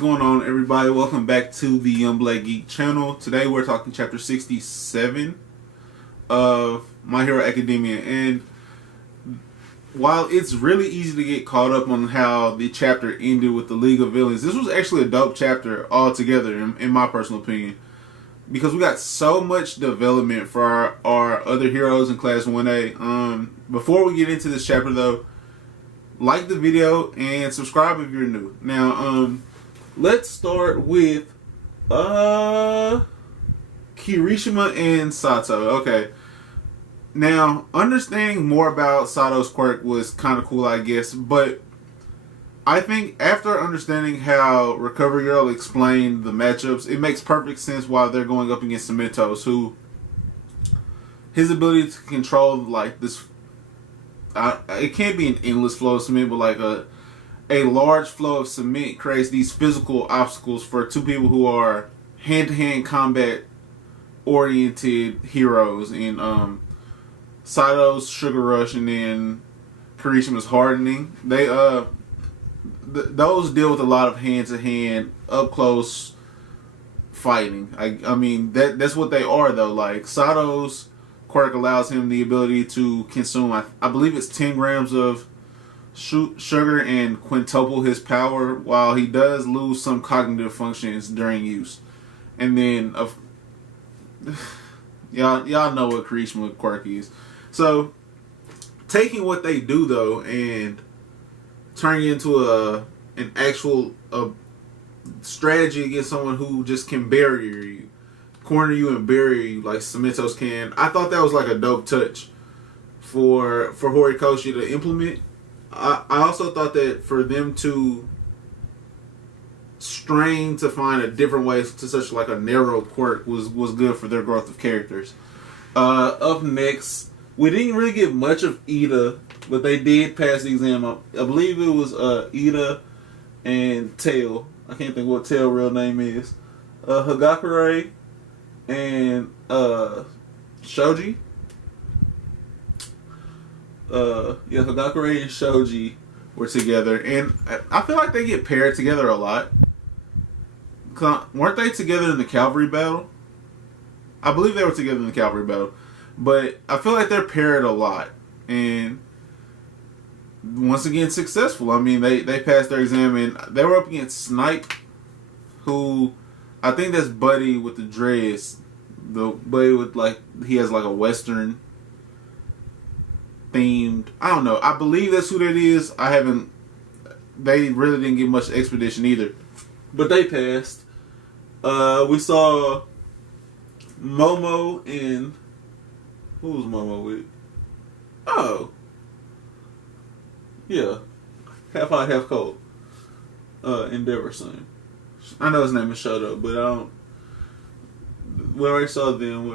going on, everybody? Welcome back to the Young Black Geek channel. Today we're talking chapter 67 of My Hero Academia. And while it's really easy to get caught up on how the chapter ended with the League of Villains, this was actually a dope chapter altogether, in my personal opinion. Because we got so much development for our other heroes in Class 1A. Before we get into this chapter, though, like the video and subscribe if you're new. Now, let's start with Kirishima and Sato. Okay. Now, understanding more about Sato's quirk was kind of cool, I guess, but I think after understanding how Recovery Girl explained the matchups, it makes perfect sense why they're going up against Cementos, who his ability to control like this. It can't be an endless flow of cement, but like a large flow of cement creates these physical obstacles for two people who are hand-to-hand combat oriented heroes. And Sato's Sugar Rush and then Kirishima's Hardening. They those deal with a lot of hand-to-hand, up-close fighting. I mean that's what they are though. Like Sato's quirk allows him the ability to consume, I believe it's 10 grams of sugar and quintuple his power, while he does lose some cognitive functions during use. And then y'all know what Kirishima quirk is. So taking what they do though and turning it into an actual strategy against someone who just can bury you, corner you and bury you like Cementos can. I thought that was like a dope touch for Horikoshi to implement. I also thought that for them to strain to find a different way to such like a narrow quirk was good for their growth of characters. Up next, we didn't really get much of Ida, but they did pass the exam. I believe it was Ida and Tail. I can't think what Tail's real name is. Hagakure and Shoji. Hagakure and Shoji were together, and I feel like they get paired together a lot. Weren't they together in the cavalry battle? I believe they were together in the cavalry battle, but I feel like they're paired a lot, and once again successful. I mean, they passed their exam, and they were up against Snipe, who I think that's Buddy with the dreads. The Buddy with like, he has like a Western themed, I don't know. I believe that's who that is. They really didn't get much expedition either. But they passed. We saw Momo and, who was Momo with? Oh. Yeah. Half hot, half cold. Endeavor son. I know his name is Shoto, but I don't. We already saw them.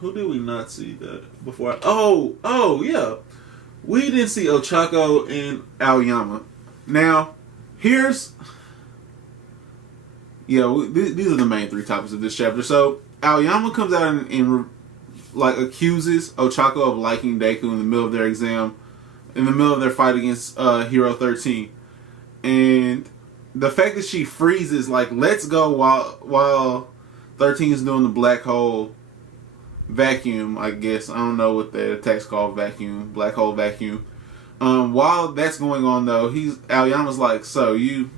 Who did we not see that before? Oh, yeah. We didn't see Ochako and Aoyama. Now, these are the main three topics of this chapter. So, Aoyama comes out and like accuses Ochako of liking Deku in the middle of their exam, in the middle of their fight against Hero 13. And the fact that she freezes, like, let's go while 13 is doing the black hole vacuum, I guess. I don't know what the attack's called, vacuum, black hole vacuum. While that's going on though, Aoyama's like, so you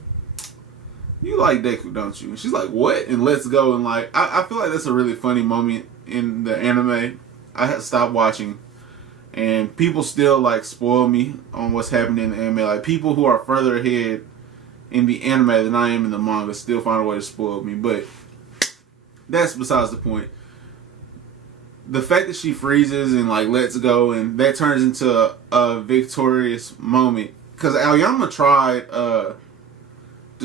like Deku, don't you? And she's like, what? And let's go. And like, I feel like that's a really funny moment in the anime. I had stopped watching, and people still like spoil me on what's happening in the anime. Like, people who are further ahead in the anime than I am in the manga still find a way to spoil me, but that's besides the point. The fact that she freezes and like lets go, and that turns into a victorious moment, because Aoyama tried to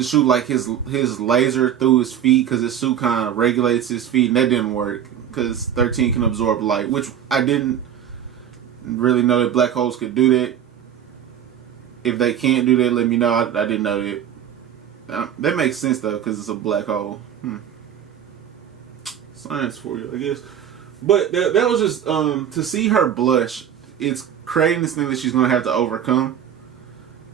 shoot like his laser through his feet, because his suit kind of regulates his feet, and that didn't work because 13 can absorb light, which I didn't really know that black holes could do that. If they can't do that, let me know. I didn't know that. That makes sense though, because it's a black hole. Science for you, I guess. But that was just to see her blush. It's creating this thing that she's going to have to overcome,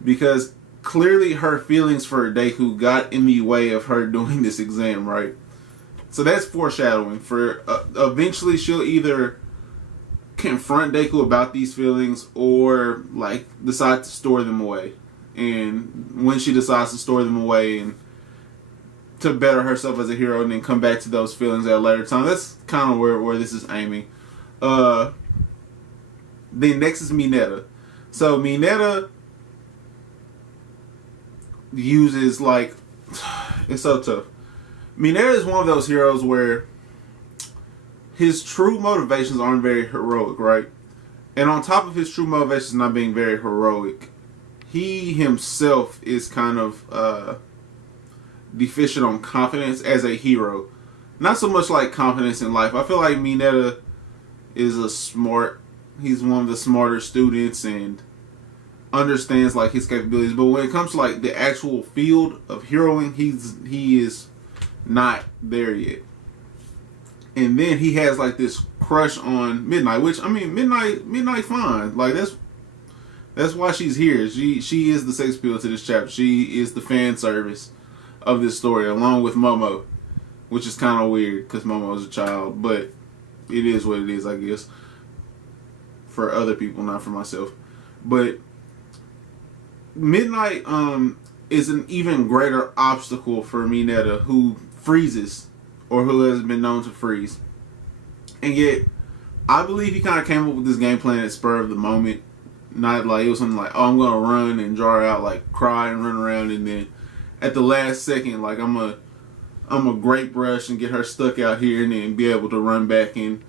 because clearly her feelings for Deku got in the way of her doing this exam, right? So that's foreshadowing for eventually she'll either confront Deku about these feelings or like decide to store them away. And when she decides to store them away and to better herself as a hero and then come back to those feelings at a later time, that's kind of where this is aiming. Then next is Mineta. So Mineta uses like, it's so tough. Mineta is one of those heroes where his true motivations aren't very heroic, right? And on top of his true motivations not being very heroic, he himself is kind of deficient on confidence as a hero. Not so much like confidence in life. I feel like Mineta is he's one of the smarter students and understands like his capabilities. But when it comes to like the actual field of heroing, he is not there yet. And then he has like this crush on Midnight, which I mean, Midnight fine. Like that's why she's here. She is the sex appeal to this chapter. She is the fan service of this story, along with Momo, which is kind of weird because Momo is a child, but it is what it is, I guess. For other people, not for myself. But Midnight is an even greater obstacle for Mineta, who freezes, or who has been known to freeze. And yet, I believe he kind of came up with this game plan at spur of the moment. Not like it was something like, oh, I'm going to run and draw her out, like cry and run around, and then at the last second, like I'm a great brush and get her stuck out here and then be able to run back and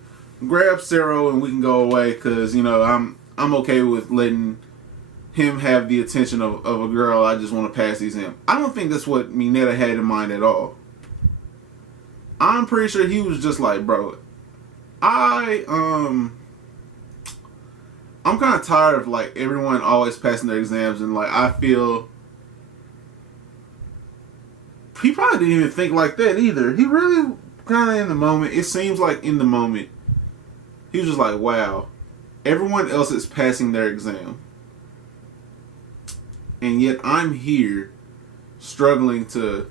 grab Cero and we can go away because, you know, I'm okay with letting him have the attention of a girl. I just want to pass these in. I don't think that's what Mineta had in mind at all. I'm pretty sure he was just like, bro, I'm kind of tired of like everyone always passing their exams, and like I feel he probably didn't even think like that either. He really kind of in the moment, it seems like in the moment, he was just like, wow, everyone else is passing their exam. And yet I'm here struggling to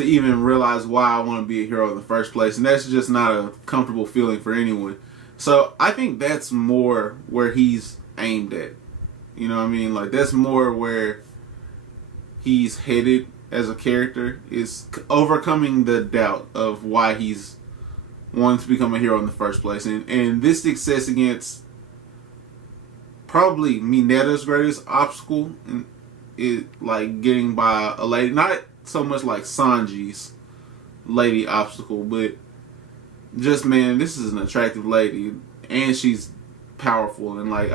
even realize why I want to be a hero in the first place. And that's just not a comfortable feeling for anyone. So I think that's more where he's aimed at. You know what I mean? Like that's more where he's headed as a character, is overcoming the doubt of why he's wanting to become a hero in the first place. And this success against probably Mineta's greatest obstacle, and it like getting by a lady, not so much like Sanji's lady obstacle, but just, man, this is an attractive lady and she's powerful, and like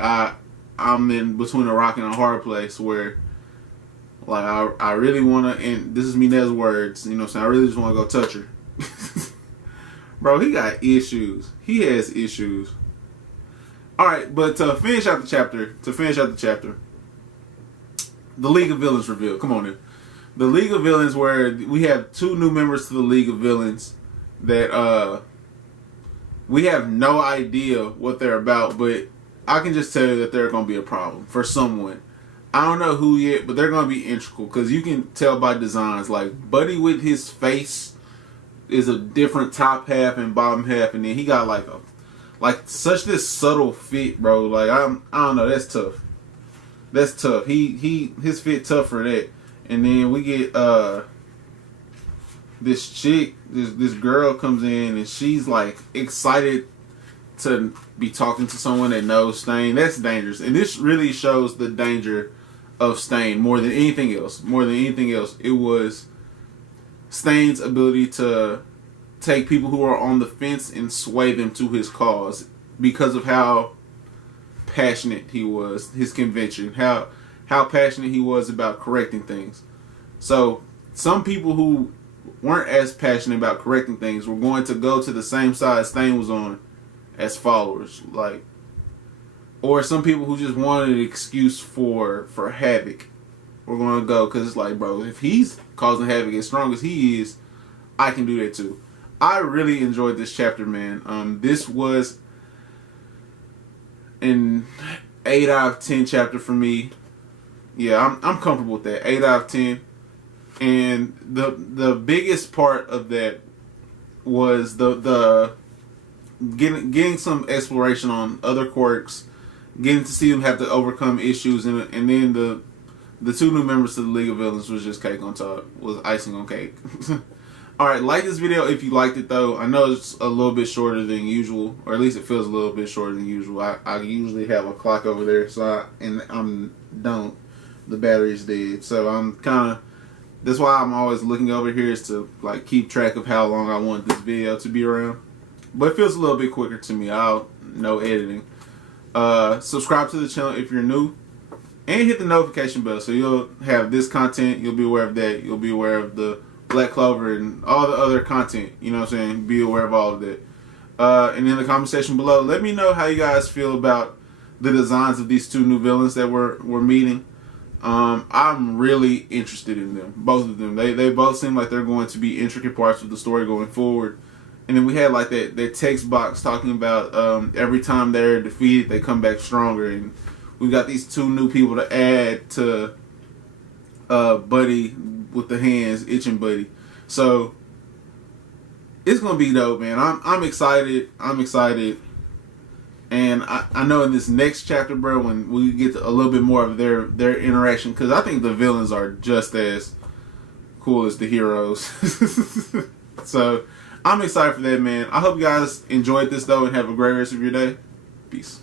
I'm in between a rock and a hard place where like I really want to, and this is Mineta's words, you know what I'm saying, I really just want to go touch her. Bro, he got issues. He has issues. Alright, but to finish out the chapter, the League of Villains reveal. Come on in. The League of Villains, where we have 2 new members to the League of Villains that we have no idea what they're about, but I can just tell you that they're going to be a problem for someone. I don't know who yet, but they're going to be integral because you can tell by designs. Like, Buddy with his face is a different top half and bottom half, and then he got like such this subtle fit, bro. Like I don't know, that's tough. That's tough. His fit tough for that. And then we get this chick, this girl comes in and she's like excited to be talking to someone that knows Stain. That's dangerous. And this really shows the danger of Stain more than anything else. It was Stain's ability to take people who are on the fence and sway them to his cause because of how passionate he was, his conviction, how passionate he was about correcting things. So some people who weren't as passionate about correcting things were going to go to the same side Stain was on as followers, like, or some people who just wanted an excuse for havoc were going to go because it's like, bro, if he's causing havoc as strong as he is, I can do that too. I really enjoyed this chapter, man. This was an 8 out of 10 chapter for me. Yeah, I'm comfortable with that. 8 out of 10. And the biggest part of that was the getting some exploration on other quirks, getting to see them have to overcome issues, and then the two new members to the League of Villains was just cake on top, was icing on cake. Alright, like this video if you liked it though. I know it's a little bit shorter than usual, or at least it feels a little bit shorter than usual. I usually have a clock over there, so don't. The battery's dead. So I'm kinda, that's why I'm always looking over here, is to like keep track of how long I want this video to be around. But it feels a little bit quicker to me. No editing. Subscribe to the channel if you're new. And hit the notification bell so you'll have this content, you'll be aware of that, you'll be aware of the Black Clover and all the other content, you know what I'm saying? Be aware of all of that. And in the comment section below, let me know how you guys feel about the designs of these two new villains that we're meeting. I'm really interested in them, both of them. They both seem like they're going to be intricate parts of the story going forward. And then we had like that text box talking about every time they're defeated, they come back stronger. And we got these two new people to add to Buddy with the hands, itching Buddy. So it's gonna be dope, man. I'm excited. I'm excited. And I know in this next chapter, bro, when we get a little bit more of their interaction, because I think the villains are just as cool as the heroes. So I'm excited for that, man. I hope you guys enjoyed this though, and have a great rest of your day. Peace.